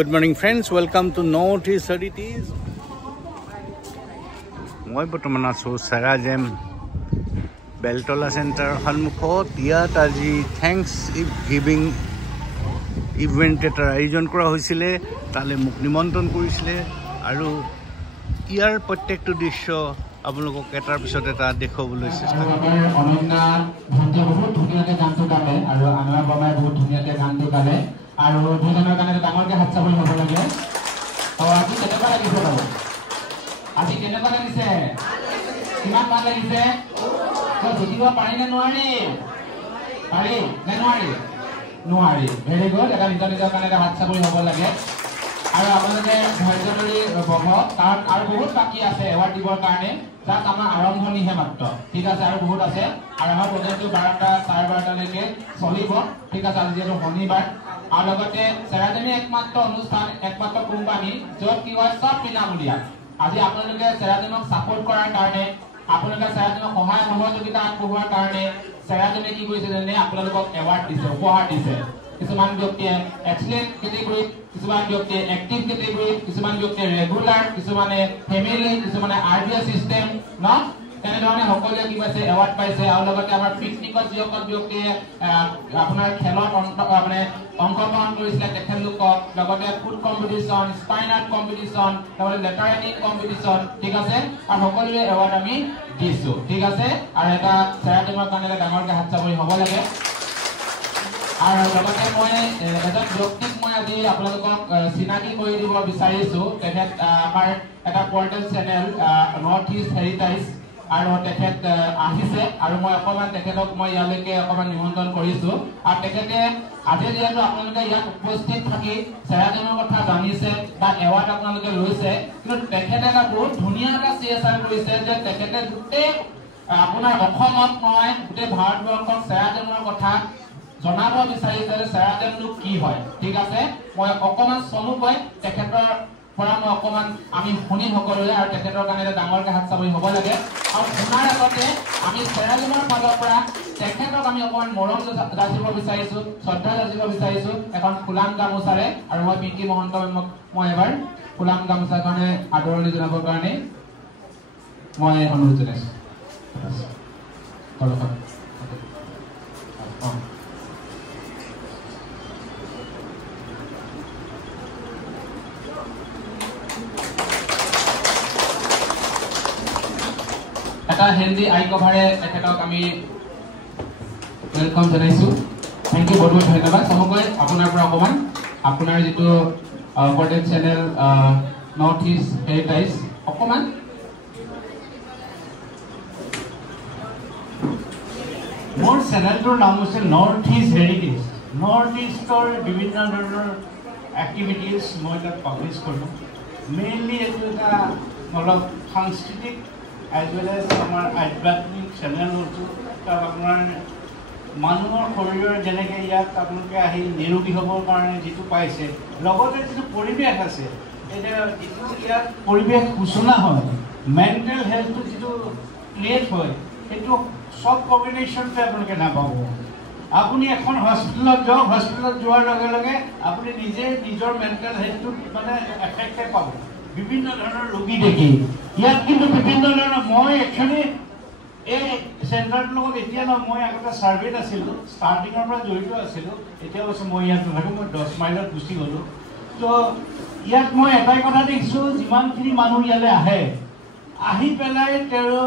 Good morning friends, welcome to Northeast Heritage. মই বৰ্তমান আছো সাৰাজেম বেলতলা সেন্টাৰ সন্মুখত। ইয়াত আজি থ্যাঙ্কস গিভিং ইভেন্ট এটাৰ আয়োজন কৰা হৈছিল। তালে মোক নিমন্ত্ৰণ কৰিছিল আৰু ইয়াৰ প্ৰত্যেকটো দৃশ্য আপোনালোকক এটাৰ পিছত এটা দেখুৱাবলৈ চেষ্টা কৰিম। অনন্যা ভণ্টিয়ে বহুত ধুনীয়াকৈ গানটো গালে আৰু আনোৱাৰ বাবাই বহুত ধুনীয়াকৈ গানটো গালে আৰু দুজনৰ কাৰণে ডাঙৰকৈ হাত চাপৰি হ'ব লাগে। আজি কেনেকুৱা লাগিছে বাৰু? আজি কেনেকুৱা লাগিছে? কিমান ভাল লাগিছে? জিকিব পাৰি নে নোৱাৰি? পাৰি নে নোৱাৰি? নোৱাৰি। Very good. এটা নিজৰ নিজৰ কাৰণে এটা হাত চাপৰি হ'ব লাগে আৰু আপোনালোকে ধৈৰ্য ধৰি বহক, কাৰণ আৰু বহুত বাকী আছে এৱাৰ্ড দিবৰ কাৰণে। জাষ্ট আমাৰ আৰম্ভণিহে মাত্ৰ, ঠিক আছে? আৰু বহুত আছে আৰু আমাৰ প্ৰজেক্টটো 12টা 12:30লৈকে চলিব, ঠিক আছে? আজি যিহেতু শনিবাৰ আৰু লগতে চেৰাজেমি একমাত্ৰ অনুষ্ঠান, একমাত্ৰ কোম্পানী য'ত কি হয় চব বিনামূলীয়া। আজি আপোনালোকে চেৰাজেমক ছাপোৰ্ট কৰাৰ কাৰণে, আপোনালোকে চেৰাজেমক সহায় সহযোগিতা আগবঢ়োৱাৰ কাৰণে চেৰাজেমে কি কৰিছে জানে? আপোনালোকক এৱাৰ্ড দিছে, উপহাৰ দিছে। কিছুমান ব্যক্তিয়ে এক্সিলেন্ট কেটেগৰীত, কিছুমান ব্যক্তিয়ে এক্টিভ কেটেগৰীত, কিছুমান ব্যক্তিয়ে ৰেগুলাৰ, কিছুমানে ফেমিলি, কিছুমানে আৰডিএ চিষ্টেম ন, তেনেধৰণে সকলোৱে কি পাইছে? এৱাৰ্ড পাইছে। আৰু লগতে আমাৰ পিকনিকত যিসকল ব্যক্তিয়ে আপোনাৰ খেলত মানে অংশগ্ৰহণ কৰিছিলে তেখেতলোকক, লগতে food competition, spine art competition, লগতে লেটাৰেনিং কম্পিটিশ্যন, ঠিক আছে? আৰু সকলোৱে এৱাৰ্ড আমি দিছো, ঠিক আছে? আৰু এটা চেৰাজেমৰ কাৰণে ডাঙৰকৈ হাত চাপৰি হ'ব লাগে। আৰু লগতে মই এজন ব্যক্তিক মই আজি আপোনালোকক চিনাকি কৰি দিব বিচাৰিছো। তেখেত আমাৰ এটা portal channel north east heritage, আৰু তেখেত আহিছে আৰু মই অকণমান তেখেতক মই ইয়ালৈকে অকণমান নিমন্ত্ৰণ কৰিছো। আৰু তেখেতে আজি যিহেতু আপোনালোকে ইয়াত উপস্থিত থাকি চেৰাজেমৰ কথা জানিছে বা এৱাৰ্ড আপোনালোকে লৈছে, কিন্তু তেখেতে এটা বহুত ধুনীয়া এটা CSR কৰিছে যে তেখেতে গোটেই আপোনাৰ অসমত নহয় গোটেই ভাৰতবৰ্ষক চেৰাজেমৰ কথা জনাব বিচাৰিছে যে চেৰাজেমটো কি হয়, ঠিক আছে? মই অকণমান চমুকৈ তেখেতৰ পৰা মই অকণমান আমি শুনি সকলোৱে, আৰু তেখেতৰ কাৰণে এটা ডাঙৰকৈ হাত চাপৰি হ'ব লাগে। আৰু শুনাৰ আগতে আমি চেৰাজেমৰ ফালৰ পৰা তেখেতক আমি অকণমান মৰম যাচিব বিচাৰিছো, শ্ৰদ্ধা যাচিব বিচাৰিছো এখন ফুলাম গামোচাৰে। আৰু মই পিংকি মহন্ত মেমক মই এবাৰ ফুলাম গামোচাৰ কাৰণে আদৰণি জনাবৰ কাৰণে মই অনুৰোধ জনাইছো। এটা হেল্ডি আই কভাৰে তেখেতক আমি ৱেলকাম জনাইছো। থেংক ইউ, বহুত বহুত ধন্যবাদ। চমুকৈ আপোনাৰ পৰা অকণমান আপোনাৰ যিটো portal channel north east heritage অকণমান মোৰ চেনেলটোৰ নাম হৈছে নৰ্থ ইষ্ট হেৰিটেজ। নৰ্থ ইষ্টৰ বিভিন্ন ধৰণৰ এক্টিভিটিজ মই তাত পাব্লিছ কৰোঁ। মেইনলি এইটো এটা অলপ সাংস্কৃতিক এজ ৱেল এজ আমাৰ আধ্যাত্মিক চেনেল হৈছোঁ। তাত আপোনাৰ মানুহৰ শৰীৰৰ যেনেকৈ ইয়াত আপোনালোকে আহি নিৰোগী হ'বৰ কাৰণে যিটো পাইছে, লগতে যিটো পৰিৱেশ আছে, এতিয়া যিটো ইয়াত পৰিৱেশ সূচনা হয়, মেণ্টেল হেল্থটো যিটো ক্ৰিয়েট হয়, সেইটো সব কম্বিনেশ্যনতে আপোনালোকে নাপাব। আপুনি এখন হস্পিটেলত যাওক, হস্পিটেলত যোৱাৰ লগে লগে আপুনি নিজে নিজৰ মেণ্টেল হেল্থটোত মানে এফেক্টেড পাব বিভিন্ন ধৰণৰ ৰোগী দেখি। ইয়াত কিন্তু বিভিন্ন ধৰণৰ, মই একচুৱেলি এই চেণ্টাৰটোৰ লগত এতিয়া নহয়, মই আগতে ছাৰ্ভেত আছিলোঁ, ষ্টাৰ্টিঙৰ পৰা জড়িত আছিলোঁ। এতিয়া অৱশ্যে মই ইয়াত নাথাকোঁ, মই 10 মাইলত গুচি গ'লোঁ। তো ইয়াত মই এটাই কথা দেখিছোঁ, যিমানখিনি মানুহ ইয়ালৈ আহে, আহি পেলাই তেওঁ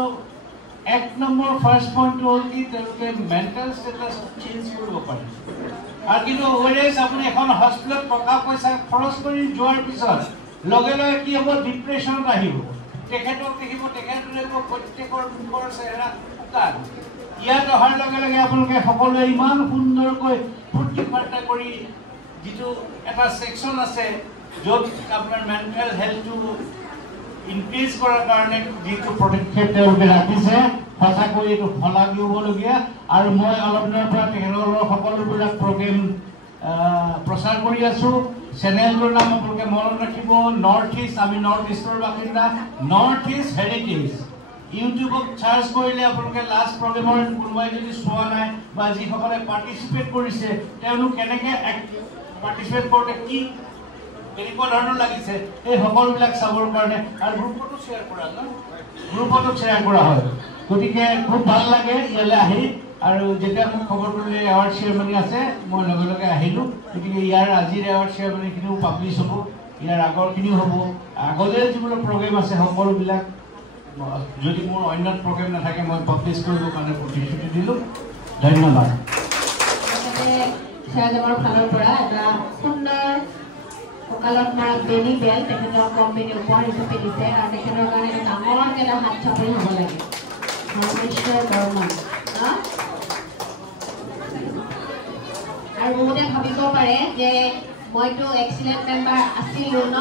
এক নম্বৰ ফাৰ্ষ্ট পইণ্টটো হ'ল কি তেওঁলোকে মেণ্টেল ষ্টেটাছ চেঞ্জ কৰিব পাৰে। আৰু কিন্তু ৱেৰেজ আপুনি এখন হস্পিটেলত টকা পইচা খৰচ কৰি যোৱাৰ পিছত লগে লগে কি হ'ব? ডিপ্ৰেশ্যনত আহিব। তেখেতক দেখিব, তেখেত লাগিব প্ৰত্যেকৰ মুখৰ চেহেৰা শুকান। ইয়াত অহাৰ লগে লগে আপোনালোকে সকলোৱে ইমান সুন্দৰকৈ ফূৰ্তি ফাৰ্তা কৰি যিটো এটা ছেকশ্যন আছে য'ত আপোনাৰ মেণ্টেল হেল্থটো ইনক্ৰিজ কৰাৰ কাৰণে যিটো পদক্ষেপ তেওঁলোকে ৰাখিছে, সঁচাকৈ এইটো শলাগ ল'বলগীয়া। আৰু মই অলপ দিনৰ পৰা তেখেতসকলৰ সকলোবিলাক প্ৰগ্ৰেম প্ৰচাৰ কৰি আছোঁ। চেনেলটোৰ নাম আপোনালোকে মনত ৰাখিব, নৰ্থ ইষ্ট। আমি নৰ্থ ইষ্টৰ বাসিন্দা, নৰ্থ ইষ্ট হেৰিটেজ। ইউটিউবত চাৰ্চ কৰিলে আপোনালোকে লাষ্ট প্ৰগ্ৰেমৰ কোনোবাই যদি চোৱা নাই বা যিসকলে পাৰ্টিচিপেট কৰিছে তেওঁলোক কেনেকৈ পাৰ্টিচিপেট কৰোঁতে কি কেনেকুৱা ধৰণৰ লাগিছে এই সকলোবিলাক চাবৰ কাৰণে আৰু গ্ৰুপতো শ্বেয়াৰ কৰা ন গ্ৰুপতো শ্বেয়াৰ কৰা হয় গতিকে খুব ভাল লাগে ইয়ালৈ আহি আৰু যেতিয়া মোক খবৰ কৰিলে এৱাৰ্ড চেৰেমনি আছে মই লগে লগে আহিলোঁ গতিকে ইয়াৰ আজিৰ এৱাৰ্ড চেৰেমনিখিনিও পাব্লিছ হ'ব ইয়াৰ আগৰখিনিও হ'ব আগলৈ যিবোৰ প্ৰগ্ৰেম আছে সকলোবিলাক যদি মোৰ অন্য প্ৰগ্ৰেম নাথাকে মই পাব্লিছ কৰিবৰ কাৰণে প্ৰতিশ্ৰুতি দিলোঁ ধন্যবাদ শ্বেয়াৰজনৰ ফালৰ পৰা এটা সুন্দৰ কঁকালত মৰা বেলি বেল তেখেতক কোম্পানী উপহাৰ হিচাপে দিছে আৰু তেখেতৰ কাৰণে এটা ডাঙৰকৈ এটা হাত চাপৰি হ'ব লাগে ধৰ্মেশ্বৰ বৰ্মন আৰু বহুতে ভাবিব পাৰে যে মইতো এক্সিলেণ্ট মেম্বাৰ আছিলোঁ ন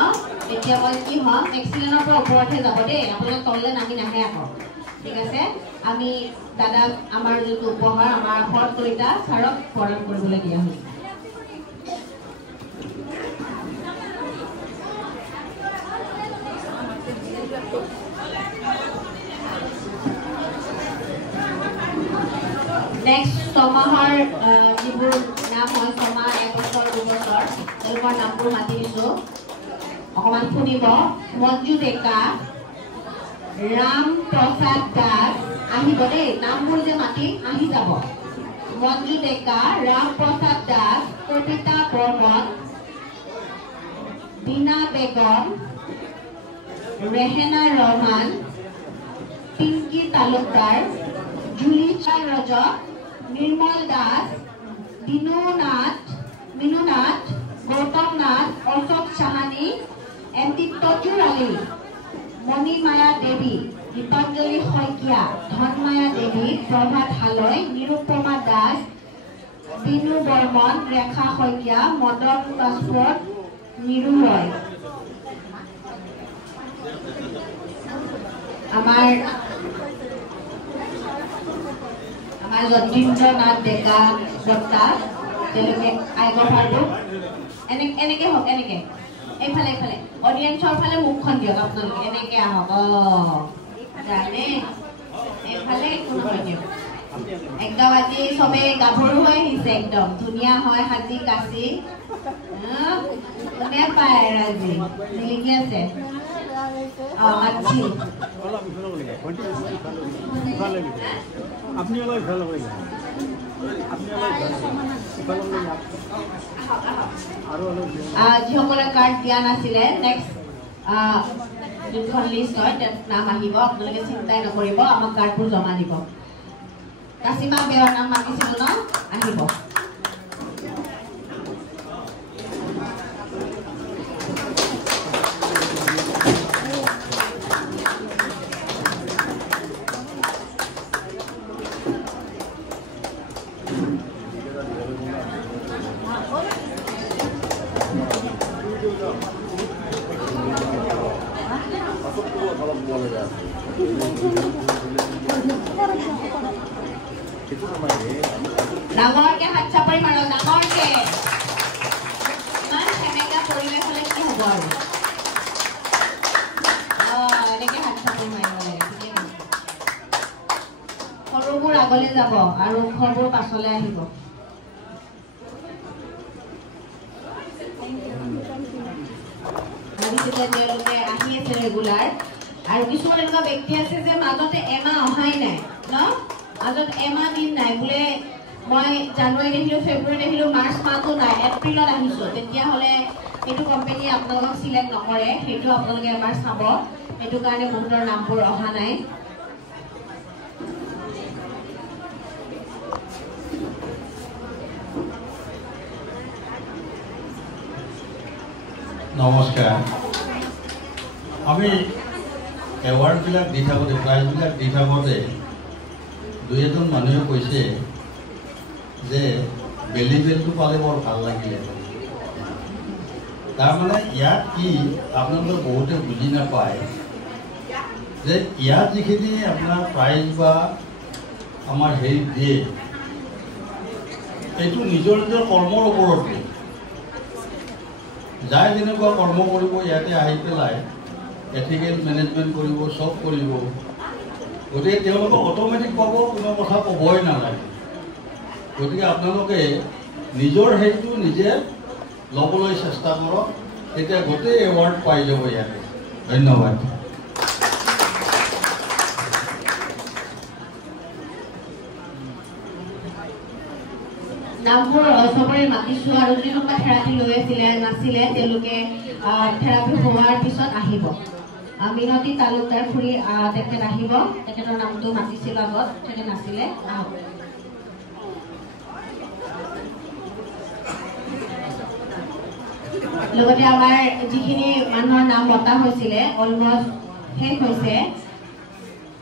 এতিয়া মই কি হ'ম এক্সিলেণ্টৰ পৰা ওপৰতহে যাব দেই আপোনালোক তললৈ নামি নাহে আকৌ ঠিক আছে আমি দাদাক আমাৰ যিটো উপহাৰ আমাৰ ঘৰত কলিতা ছাৰক প্ৰদান কৰিবলৈ দিয়া হৈছে নেক্সট ছমাহৰ যিবোৰ নাম হয় ছমাহ এবছৰ দুবছৰ তেওঁলোকৰ নামবোৰ মাতি দিছোঁ অকণমান শুনিব মঞ্জু ডেকা ৰাম প্ৰসাদ দাস আহিব দেই নামবোৰ যে মাতিম আহি যাব মঞ্জু ডেকা ৰাম প্ৰসাদ দাস কবিতা বৰ্মন বীণা বেগম ৰেহেনা ৰহমান পিংকি তালুকদাৰ জুলি ৰজক নিৰ্মল দাস মিনু নাথ গৌতম নাথ অশোক চাহানী এমটি তজুৰ আলী মণিমায়া দেৱী দীপাঞ্জলি শইকীয়া ধনমায়া দেৱী প্ৰভাত হালৈ নিৰুপমা দাস বিনু বৰ্মন ৰেখা শইকীয়া মদন পাছপৰ্ট নিৰু ৰয় আমাৰ যতীন্দ্ৰ নাথ ডেকা বৰ্তা তেওঁলোকে আইগফাৰটো এনেকে হওক এনেকে এইফালে এইফালে অডিয়েঞ্চৰ ফালে মুখখন দিয়ক আপোনালোকে এনেকে আহক জানে এইফালে একো নহয় দিয়ক একদম আজি চবে গাভৰু হৈ আহিছে একদম ধুনীয়া হয় সাজি কাচি কোনে পায় আৰু আজি মিলিকি আছে যিসকলে কাৰ্ড দিয়া নাছিলে নেক্সট যোনখন লিষ্ট হয় তাত নাম আহিব আপোনালোকে চিন্তাই নকৰিব আমাক কাৰ্ডবোৰ জমা দিব কাচিমা বেয়াৰ নাম মাতিছিলো ন আহিব ডাঙৰকে হাত চাপৰি মাৰো ডাঙৰকে ইমান সেমেকা পৰিৱেশ হলে কি হব আৰু এনেকে হাত চাপৰি মাৰিব লাগে সৰুবোৰ আগলৈ যাব আৰু ওখবোৰ পাছলৈ আহিব ভাবিছিলে তেওঁলোকে আহি আছে ৰেগুলাৰ আৰু কিছুমান এনেকুৱা ব্যক্তি আছে যে মাজতে এমাহ অহাই নাই ন মাজত এমাহ দিন নাই বোলে মই জানুৱাৰী দেখিলোঁ ফেব্ৰুৱাৰী দেখিলোঁ মাৰ্চ মাহটো নাই এপ্ৰিলত আহিছোঁ তেতিয়াহ'লে এইটো কোম্পানীয়ে আপোনালোকক চিলেক্ট নকৰে সেইটো আপোনালোকে এবাৰ চাব সেইটো কাৰণে বহুতৰ নামবোৰ অহা নাই নমস্কাৰ আমি এৱাৰ্ডবিলাক দি থাকোঁতে প্ৰাইজবিলাক দি থাকোঁতে দুই এজন মানুহে কৈছে যে বেলি বেলটো পালে বৰ ভাল লাগিলে তাৰমানে ইয়াত কি আপোনালোকে বহুতে বুজি নাপায় যে ইয়াত যিখিনি আপোনাৰ প্ৰাইজ বা আমাৰ হেৰি দিয়ে এইটো নিজৰ নিজৰ কৰ্মৰ ওপৰতে যাই যেনেকুৱা কৰ্ম কৰিব ইয়াতে আহি পেলাই এথিকেল মেনেজমেণ্ট কৰিব চব কৰিব গতিকে তেওঁলোকে অট'মেটিক পাব কোনো কথা ক'বই নালাগে গতিকে আপোনালোকে নিজৰ হেৰিটো নিজে ল'বলৈ চেষ্টা কৰক তেতিয়া গোটেই এৱাৰ্ড পাই যাব ইয়াতে ধন্যবাদ নামবোৰ সবৰে মাতিছো আৰু যদি কোনোবা থেৰাপি লৈ আছিলে নাছিলে তেওঁলোকে থেৰাপি হোৱাৰ পিছত আহিব মিনতি তালুকদাৰ খুৰী তেখেত আহিব তেখেতৰ নামটো মাতিছিল আগত তেখেত নাছিলে আহক লগতে আমাৰ যিখিনি মানুহৰ নাম মতা হৈছিলে অলমষ্ট শেষ হৈছে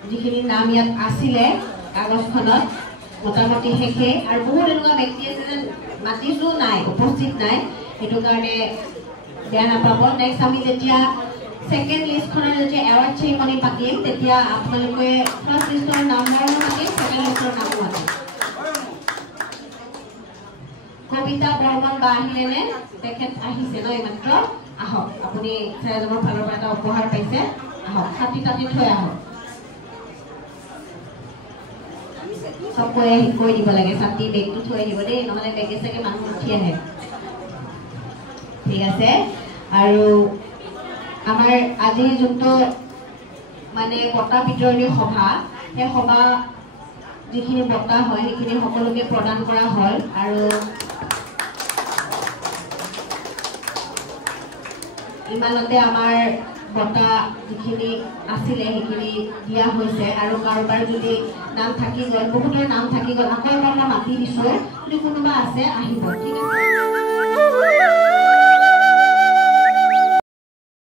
যিখিনি নাম ইয়াত আছিলে কাগজখনত মোটামুটি শেষে আৰু বহুত এনেকুৱা ব্যক্তি আছে যেন মাতিছো নাই উপস্থিত নাই সেইটো কাৰণে বেয়া নাপাব নেক্সট আমি যেতিয়া সেকেন্ড লিষ্টখনৰ যেতিয়া এৱাৰ্ড চেৰিমনি পাতিম তেতিয়া আপোনালোকে ফাৰ্ষ্ট লিষ্টৰ নামবোৰ মাতিম সেকেন্ড লিষ্টৰ নাম মাতিম কবিতা বৰ্মন বা আহিলেনে তেখেত আহিছে ন এইমাত্ৰ আহক আপুনি চেৰাজনৰ ফালৰ পৰা এটা উপহাৰ পাইছে আহক ছাতি তাতি থৈ আহক সব কৈ দিব লাগে ছাতি বেগটো থৈ আহিব দেই নহ'লে বেগে চাগে মানুহ উঠি আহে ঠিক আছে আৰু আমাৰ আজি যোনটো মানে বঁটা বিতৰণী সভা সেই সভা যিখিনি বঁটা হয় সেইখিনি সকলোকে প্ৰদান কৰা হ'ল আৰু ইমানতে আমাৰ বঁটা যিখিনি আছিলে সেইখিনি দিয়া হৈছে আৰু কাৰোবাৰ যদি নাম থাকি গ'ল বহুতৰ নাম থাকি গ'ল আকৌ এবাৰ মই মাতি দিছোঁ যদি কোনোবা আছে আহিব ঠিক আছে